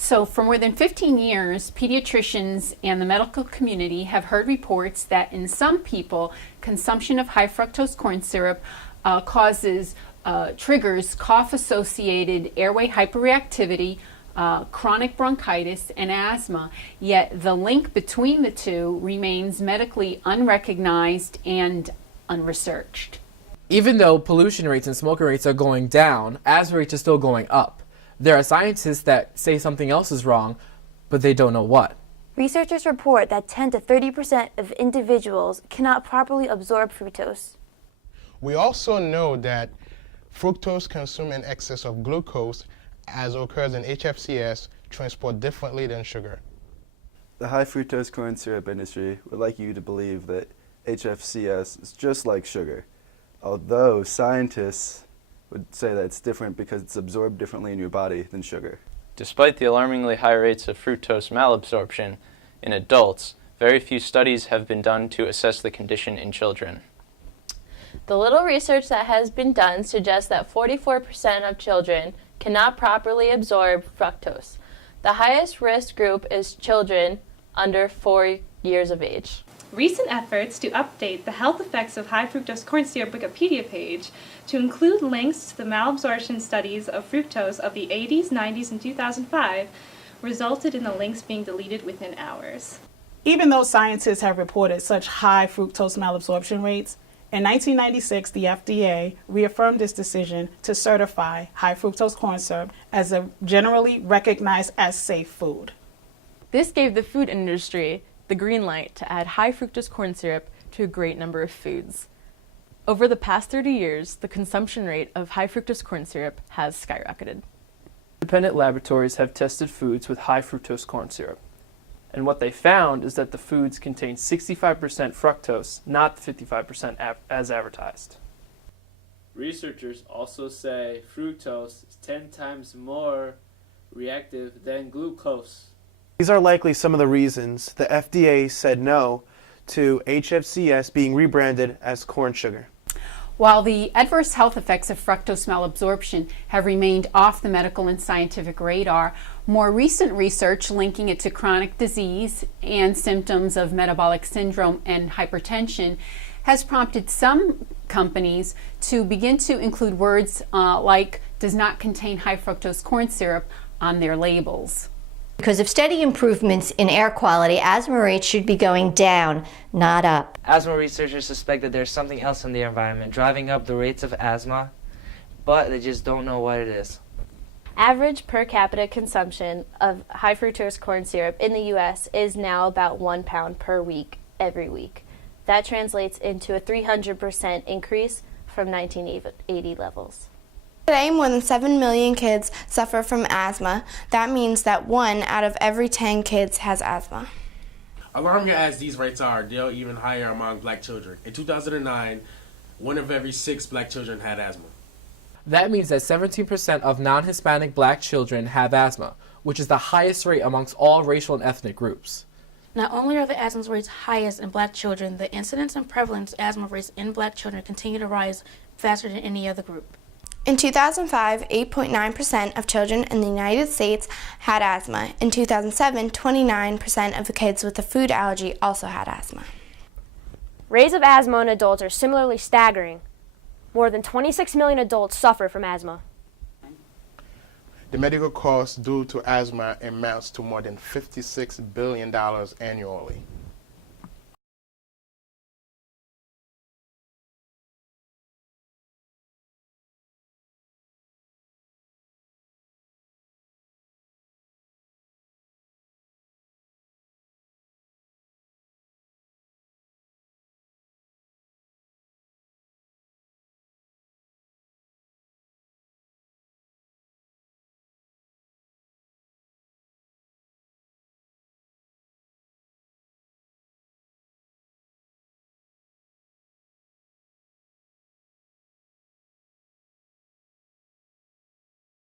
So for more than 15 years, pediatricians and the medical community have heard reports that in some people, consumption of high fructose corn syrup triggers cough-associated airway hyperreactivity, chronic bronchitis, and asthma, yet the link between the two remains medically unrecognized and unresearched. Even though pollution rates and smoking rates are going down, asthma rates are still going up. There are scientists that say something else is wrong, but they don't know what. Researchers report that 10 to 30% of individuals cannot properly absorb fructose. We also know that fructose consumed in excess of glucose, as occurs in HFCS, transport differently than sugar. The high fructose corn syrup industry would like you to believe that HFCS is just like sugar, although scientists would say that it's different because it's absorbed differently in your body than sugar. Despite the alarmingly high rates of fructose malabsorption in adults, very few studies have been done to assess the condition in children. The little research that has been done suggests that 44% of children cannot properly absorb fructose. The highest risk group is children under 4 years of age. Recent efforts to update the health effects of high fructose corn syrup Wikipedia page to include links to the malabsorption studies of fructose of the 80s, 90s, and 2005 resulted in the links being deleted within hours. Even though scientists have reported such high fructose malabsorption rates, in 1996 the FDA reaffirmed its decision to certify high fructose corn syrup as a generally recognized as safe food. This gave the food industry the green light to add high fructose corn syrup to a great number of foods. Over the past 30 years, the consumption rate of high fructose corn syrup has skyrocketed. Independent laboratories have tested foods with high fructose corn syrup. And what they found is that the foods contain 65% fructose, not the 55% as advertised. Researchers also say fructose is 10 times more reactive than glucose. These are likely some of the reasons the FDA said no to HFCS being rebranded as corn sugar. While the adverse health effects of fructose malabsorption have remained off the medical and scientific radar, more recent research linking it to chronic disease and symptoms of metabolic syndrome and hypertension has prompted some companies to begin to include words like does not contain high fructose corn syrup on their labels. Because of steady improvements in air quality, asthma rates should be going down, not up. Asthma researchers suspect that there's something else in the environment driving up the rates of asthma, but they just don't know what it is. Average per capita consumption of high fructose corn syrup in the U.S. is now about 1 pound per week, every week. That translates into a 300% increase from 1980 levels. Today, more than 7 million kids suffer from asthma. That means that 1 out of every 10 kids has asthma. Alarming as these rates are, they're even higher among black children. In 2009, 1 of every 6 black children had asthma. That means that 17% of non-Hispanic black children have asthma, which is the highest rate amongst all racial and ethnic groups. Not only are the asthma rates highest in black children, the incidence and prevalence asthma rates in black children continue to rise faster than any other group. In 2005, 8.9% of children in the United States had asthma. In 2007, 29% of the kids with a food allergy also had asthma. Rates of asthma in adults are similarly staggering. More than 26 million adults suffer from asthma. The medical costs due to asthma amounts to more than $56 billion annually.